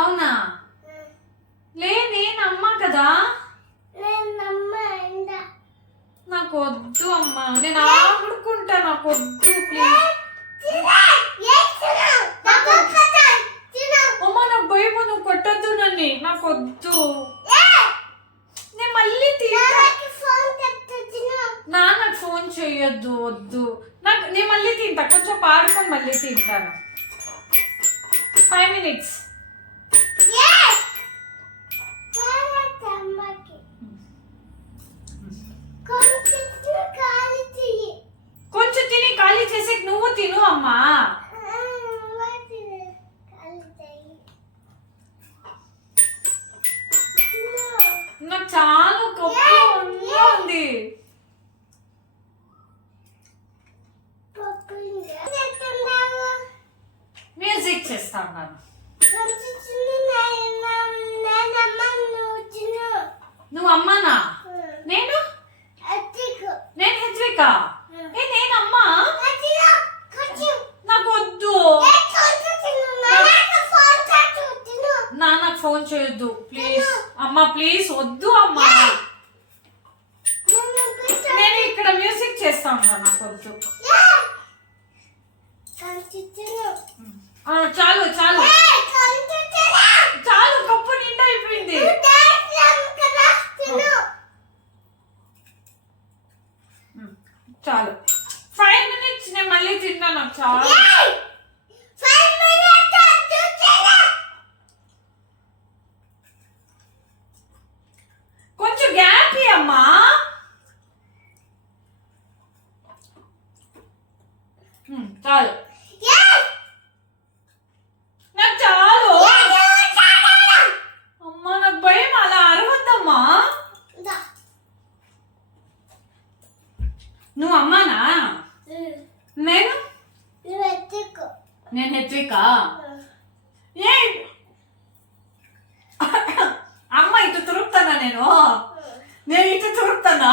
అవునా? లే నేను అమ్మ కదా. నాకు వద్దు అమ్మా, నేను ఆడుకుంటా. నాకు వద్దు ప్లీజ్ అమ్మ. నాకు భయం, నువ్వు కొట్టద్దు నన్ను. నాకు వద్దు. నేను మళ్ళీ నాన్నకు ఫోన్ చేయొద్దు, వద్దు. నేను మళ్ళీ తింటా, కొంచెం పాడుకొని మళ్ళీ తింటాను. 5 minutes. కొంచెం తిని ఖాళీ చేసి నువ్వు తిను అమ్మా. నాకు చాలా గొప్పగా ఉంది. మ్యూజిక్ చేస్తా ఉన్నాను. నువ్వు అమ్మానా? నేను హెచ్విక. నేను అమ్మా. నాకు వద్దు. నాన్నకు ఫోన్ చేయొద్దు ప్లీజ్ అమ్మా, ప్లీజ్ వద్దు అమ్మా. నేను ఇక్కడ మ్యూజిక్ చేస్తా ఉంటాను. నాకు వద్దు. చాలు చాలు చాలు, కప్పు నిండా అయిపోయింది. చాలు 5 minutes, నేను మళ్ళీ తింటా. నాకు చాలు. కొంచెం గ్యాప్ అమ్మా. చాలు నాకు చాలు అమ్మా. నాకు భయం, అలా అరవద్దమ్మా. నువ్వు అమ్మానా? నేను హెచ్విక. ఏ అమ్మ, ఇటు తిరుగుతానా? నేను ఇటు తిరుగుతానా?